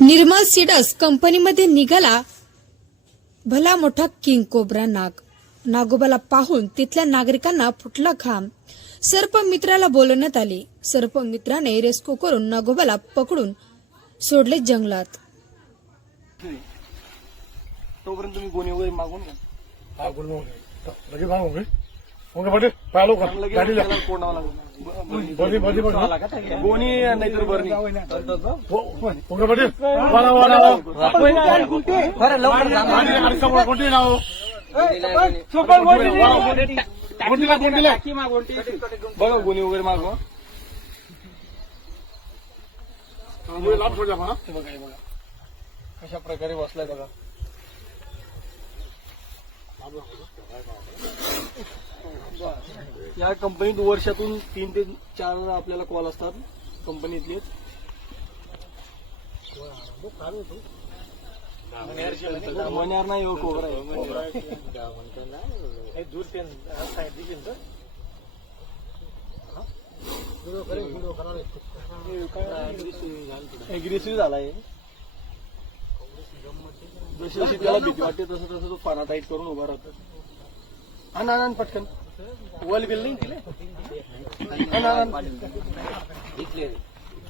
निर्मल seeds कंपनीमध्ये निघाला. भला मोठा किंग कोब्रा नाग. नागोबाला पाहून तिथल्या नागरिकांना फुटला घाम. सर्प मित्राला बोलवण्यात आले. सर्प मित्राने रेस्क्यू करून नागोबाला पकडून सोडले जंगलात. तोपर्यंत तुम्ही गोणी वगैरे मागून घ्या. हा गुड मॉर्निंग लगेच सांग मग मग पाटील पाहिलो का गाडीला. त्याला कोंडावं बर्नी बर्नी गोणी वगैरे मागवा कशा प्रकारे बसलाय बघा. या कंपनीत वर्षातून तीन ते चार आपल्याला कॉल असतात. कंपनीतले मण्यार नाही हो कोबरा आहे. झालाय. जशी जशी त्याला भीती वाटते तसं तसं तो पाना टाईट करून उभा राहतो. आण पटकन. वॉल बिल्डिंग केले आण आण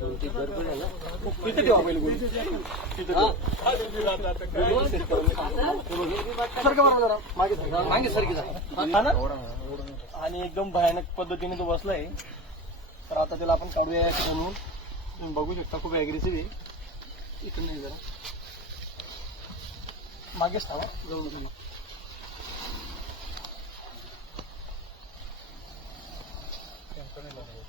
तिथे ठेवा पहिले गोळी. सरका बरं जरा. मागे सरका. मागे सरकी जरा. आणि एकदम भयानक पद्धतीने तो बसलाय तर आता त्याला आपण काढूया म्हणून. तुम्ही बघू शकता खूप अग्रेसिव्ह आहे. इथं नाही जरा. मागेच थांबा. जवळ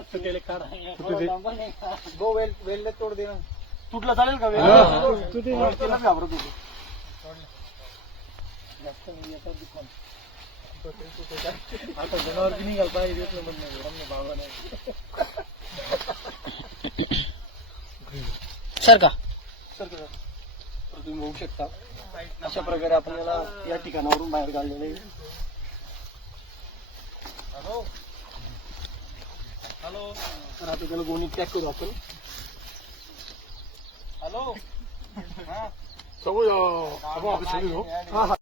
असं तुटला चालेल का? वेल घाबरत होतो आता निघाल पाहिजे सर का. सर तुम्ही बघू शकता. अशा प्रकारे आपण याला या ठिकाणावरून बाहेर काढलेलं आहे. तर आता त्याला गोणी पॅक करू आपण. सगळं आपण ऑफिस हा हा.